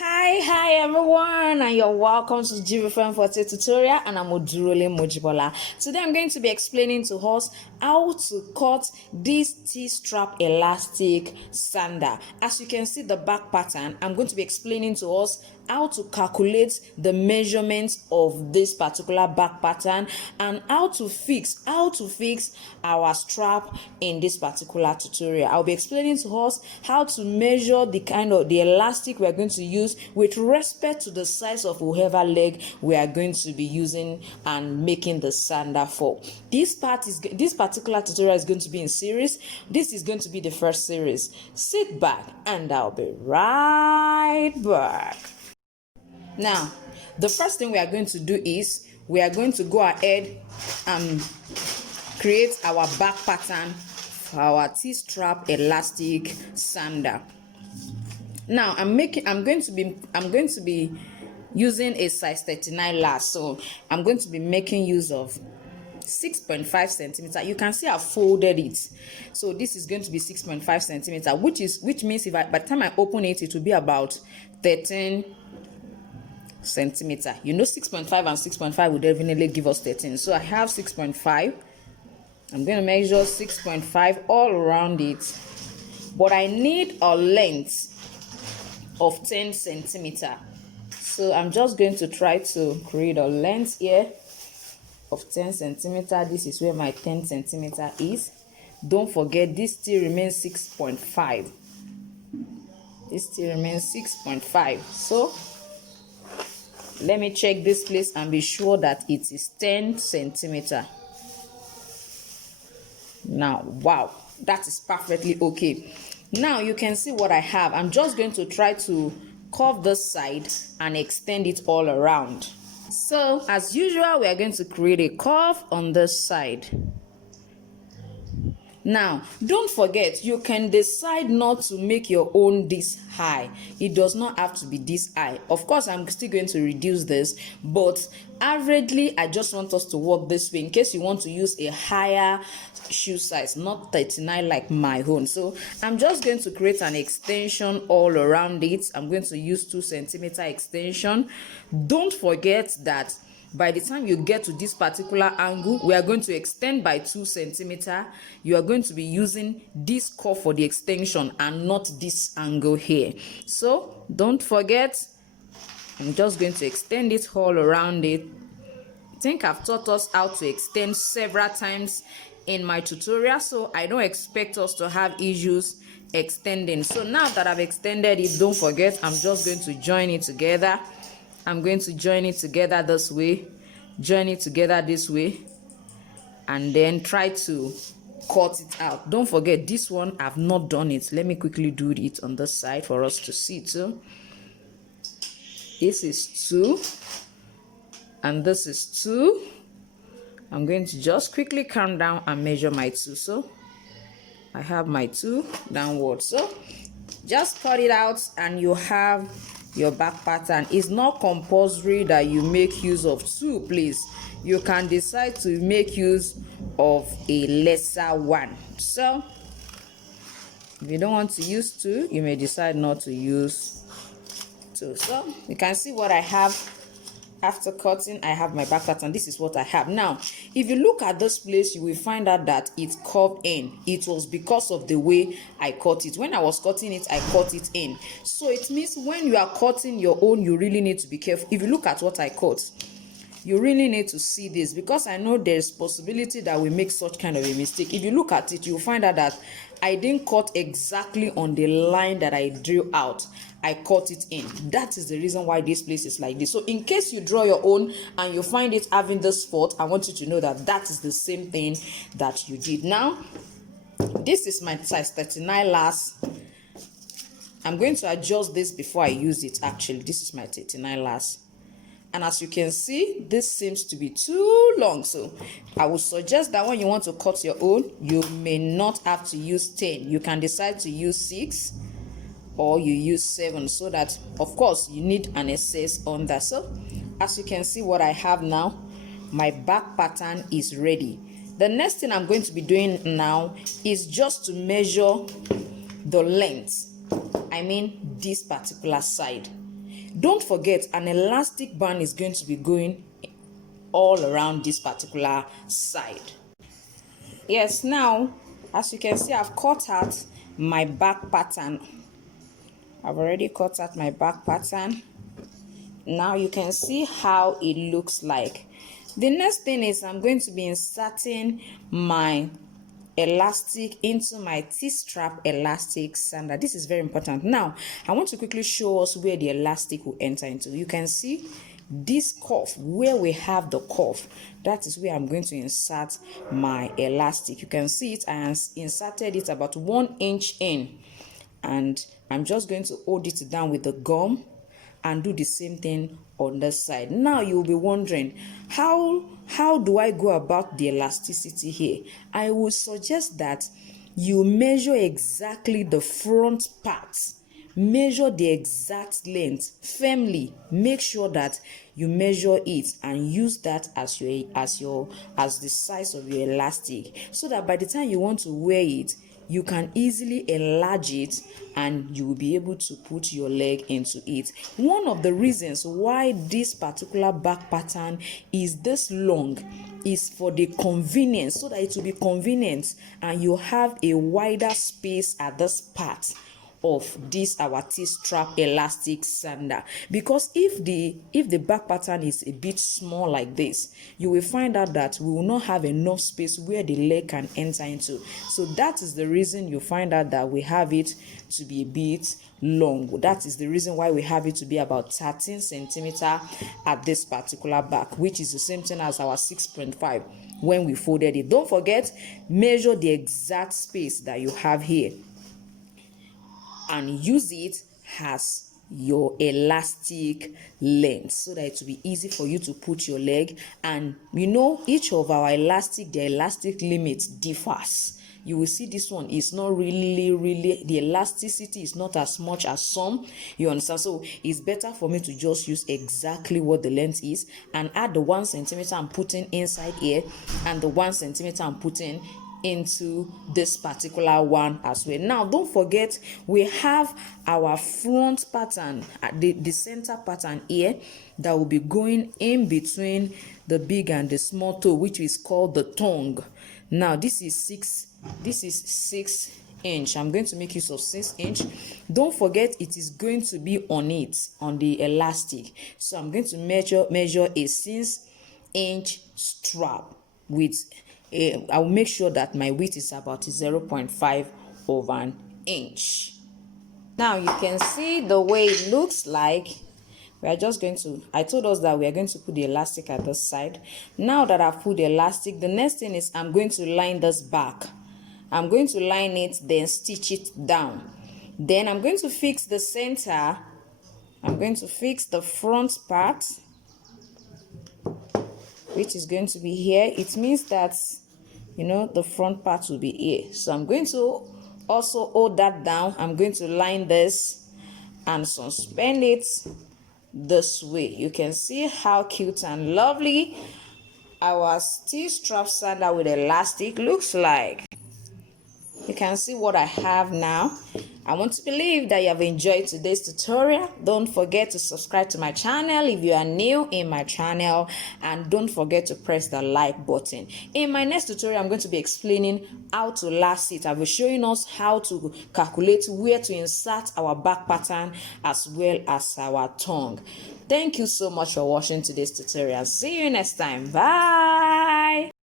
Hi everyone, and you're welcome to Jibbyfem Forte tutorial, and I'm Odurole Mojibola. Today I'm going to be explaining to us how to cut this T-strap elastic sandal. As you can see the back pattern, I'm going to be explaining to us how to calculate the measurements of this particular back pattern and how to fix our strap in this particular tutorial. I'll be explaining to us how to measure the elastic we're going to use with respect to the size of whoever leg we are going to be using and making the sandal for. This particular tutorial is going to be in series. This is going to be the first series. Sit back and I'll be right back. Now, the first thing we are going to do is we are going to go ahead and create our back pattern for our T-strap elastic sandal. Now, I'm going to be using a size 39 last, so I'm going to be making use of 6.5 centimeter. You can see I folded it, so this is going to be 6.5 centimeter, which means by the time I open it, it will be about 13 centimeter. 6.5 and 6.5 would definitely give us 13. So I have 6.5. I'm going to measure 6.5 all around it, but I need a length of 10 centimeter. So I'm just going to try to create a length here of 10 centimeter. This is where my 10 centimeter is. Don't forget, this still remains 6.5. This still remains 6.5. So let me check this place and be sure that it is 10 centimeter. Now, wow, that is perfectly okay. Now you can see what I have. I'm just going to try to curve this side and extend it all around. So as usual, we are going to create a curve on this side. Now, don't forget, you can decide not to make your own this high. It does not have to be this high. Of course, I'm still going to reduce this, but averagely, I just want us to work this way in case you want to use a higher shoe size, not 39 like my own. So I'm just going to create an extension all around it. I'm going to use 2 centimeter extension. Don't forget that by the time you get to this particular angle, we are going to extend by 2 centimeter. You are going to be using this curve for the extension and not this angle here. So don't forget, I'm just going to extend it all around it. I think I've taught us how to extend several times in my tutorial, so I don't expect us to have issues extending. So now that I've extended it, don't forget, I'm just going to join it together. I'm going to join it together this way, join it together this way, and then try to cut it out. Don't forget, this one I've not done it. Let me quickly do it on this side for us to see too. This is 2 and this is 2. I'm going to just quickly come down and measure my 2. So I have my 2 downward. So just cut it out and you have your back pattern. It's not compulsory that you make use of 2, please. You can decide to make use of a lesser one. So if you don't want to use 2, you may decide not to use 2. So you can see what I have. After cutting, I have my back pattern. This is what I have. Now, if you look at this place, you will find out that it curved in. It was because of the way I cut it. When I was cutting it, I cut it in. So it means when you are cutting your own, you really need to be careful. If you look at what I cut, you really need to see this, because I know there's possibility that we make such kind of a mistake. If you look at it, you'll find out that I didn't cut exactly on the line that I drew out. I cut it in. That is the reason why this place is like this. So in case you draw your own and you find it having this fault, I want you to know that that is the same thing that you did. Now, this is my size 39 last. I'm going to adjust this before I use it. Actually, this is my 39 last. And as you can see, this seems to be too long. So I would suggest that when you want to cut your own, you may not have to use 10. You can decide to use 6 or you use 7, so that, of course, you need an excess on that. So as you can see what I have now, my back pattern is ready. The next thing I'm going to be doing now is just to measure the length. I mean this particular side. Don't forget, an elastic band is going to be going all around this particular side. Yes, now as you can see, I've cut out my back pattern. I've already cut out my back pattern. Now you can see how it looks like. The next thing is I'm going to be inserting my elastic into my T-strap elastic sandal. This is very important. Now I want to quickly show us where the elastic will enter into. You can see this cuff, where we have the cuff, that is where I'm going to insert my elastic. You can see it, I inserted it about 1 inch in, and I'm just going to hold it down with the gum and do the same thing on this side. Now you'll be wondering, how do I go about the elasticity here? I will suggest that you measure exactly the front part, measure the exact length firmly. Make sure that you measure it and use that as the size of your elastic, so that by the time you want to wear it, you can easily enlarge it and you will be able to put your leg into it. One of the reasons why this particular back pattern is this long is for the convenience, so that it will be convenient and you have a wider space at this part of this our T-strap elastic sandal. Because if the back pattern is a bit small like this, you will find out that we will not have enough space where the leg can enter into. So that is the reason you find out that we have it to be a bit long. That is the reason why we have it to be about 13 centimeter at this particular back, which is the same thing as our 6.5 when we folded it. Don't forget, measure the exact space that you have here and use it as your elastic length, so that it will be easy for you to put your leg. And you know, each of our elastic, the elastic limit differs. You will see this one is not really, the elasticity is not as much as some, you understand? So it's better for me to just use exactly what the length is and add the 1 centimeter I'm putting inside here and the 1 centimeter I'm putting into this particular one as well. Now don't forget, we have our front pattern, the center pattern here, that will be going in between the big and the small toe, which is called the thong. Now this is 6 inch. I'm going to make use of 6 inch. Don't forget, it is going to be on the elastic, so I'm going to measure a 6 inch strap with I will make sure that my width is about 0.5 of an inch. Now you can see the way it looks like. We are just going to, I told us that we are going to put the elastic at this side. Now that I've put the elastic, the next thing is I'm going to line this back. I'm going to line it, then stitch it down. Then I'm going to fix the center. I'm going to fix the front part, which is going to be here. It means that, you know, the front part will be here. So I'm going to also hold that down. I'm going to line this and suspend it this way. You can see how cute and lovely our T-strap sandal with elastic looks like. You can see what I have now. I want to believe that you have enjoyed today's tutorial. Don't forget to subscribe to my channel if you are new in my channel, and don't forget to press the like button. In my next tutorial, I'm going to be explaining how to lace it. I'll be showing us how to calculate where to insert our back pattern as well as our thong. Thank you so much for watching today's tutorial. See you next time. Bye.